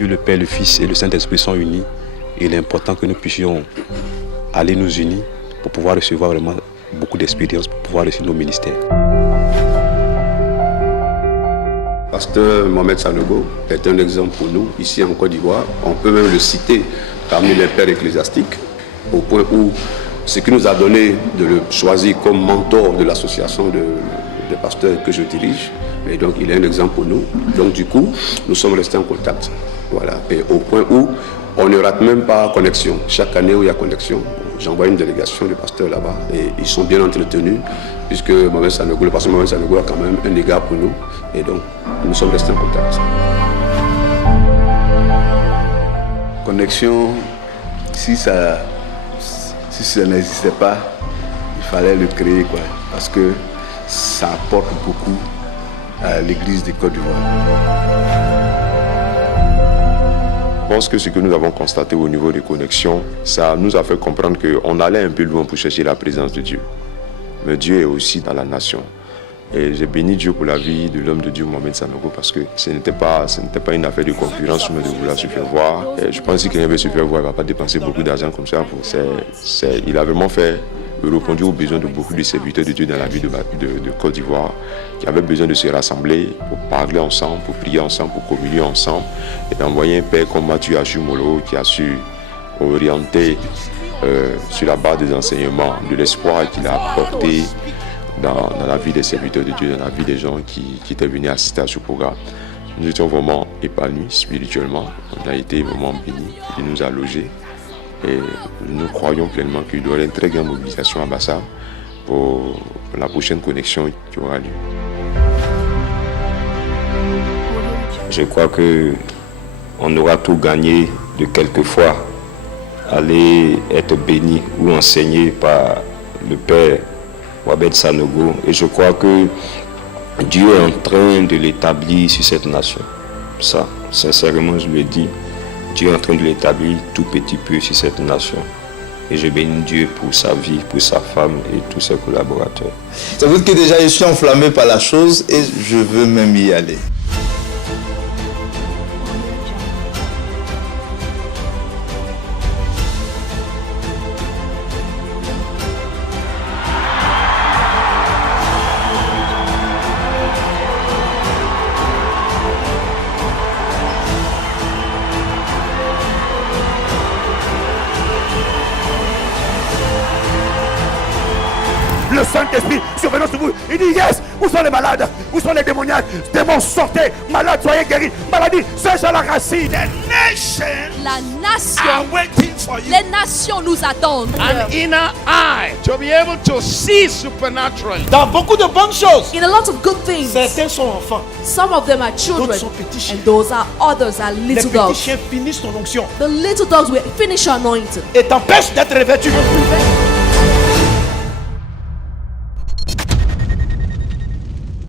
Dieu le Père, le Fils et le Saint-Esprit sont unis. Et il est important que nous puissions aller nous unir pour pouvoir recevoir vraiment beaucoup d'expérience, pour pouvoir réussir nos ministères. Pasteur Mohamed Sanogo est un exemple pour nous, ici en Côte d'Ivoire. On peut même le citer parmi les pères ecclésiastiques, au point où ce qui nous a donné de le choisir comme mentor de l'association de pasteurs que je dirige. Et donc il est un exemple pour nous. Donc du coup, nous sommes restés en contact. Voilà. Et au point où on ne rate même pas connexion. Chaque année où il y a connexion, j'envoie une délégation de pasteurs là-bas et ils sont bien entretenus puisque Mohamed Sanogo, le pasteur Mohamed Sanogo a quand même un égard pour nous. Et donc nous sommes restés en contact. Connexion, si ça n'existait pas, il fallait le créer, quoi, parce que ça apporte beaucoup à l'église de Côte d'Ivoire. Je pense que ce que nous avons constaté au niveau des connexions, ça nous a fait comprendre qu'on allait un peu loin pour chercher la présence de Dieu. Mais Dieu est aussi dans la nation. Et j'ai béni Dieu pour la vie de l'homme de Dieu, Mohamed Sanogo, parce que ce n'était pas une affaire de concurrence, mais de vouloir se faire voir. Et je pense que quelqu'un veut se faire voir, il ne va pas dépenser beaucoup d'argent comme ça. Il a vraiment répondu aux besoins de beaucoup de serviteurs de Dieu dans la vie de Côte d'Ivoire, qui avaient besoin de se rassembler pour parler ensemble, pour prier ensemble, pour communier ensemble, et d'envoyer un père comme Mathieu Achumolo qui a su orienter sur la base des enseignements, de l'espoir qu'il a apporté dans la vie des serviteurs de Dieu, dans la vie des gens qui étaient venus assister à ce programme. Nous étions vraiment épanouis spirituellement, on a été vraiment bénis, il nous a logés. Et nous croyons pleinement qu'il y aura une très grande mobilisation à Bassam pour la prochaine connexion qui aura lieu. Je crois qu'on aura tout gagné de quelquefois aller être béni ou enseigné par le Père Mohamed Sanogo. Et je crois que Dieu est en train de l'établir sur cette nation. Ça, sincèrement, je le dis. Dieu est en train de l'établir tout petit peu sur cette nation. Et je bénis Dieu pour sa vie, pour sa femme et tous ses collaborateurs. Ça veut dire que déjà je suis enflammé par la chose et je veux même y aller. Le Saint-Esprit survenant sur vous, il dit yes, où sont les malades, où sont les démoniaques, démons sortez, malades soyez guéris, maladie sèche à la racine. La nation, les nations nous attendent. An inner eye to be able to see supernaturally. Dans beaucoup de bonnes choses, In a lot of good things, certains sont enfants, some of them are d'autres children, sont petits chiens. and those are others are Les little petits dogs. chiens finissent ton onction The little dogs will finish anointing et t'empêchent d'être revêtu. and prevent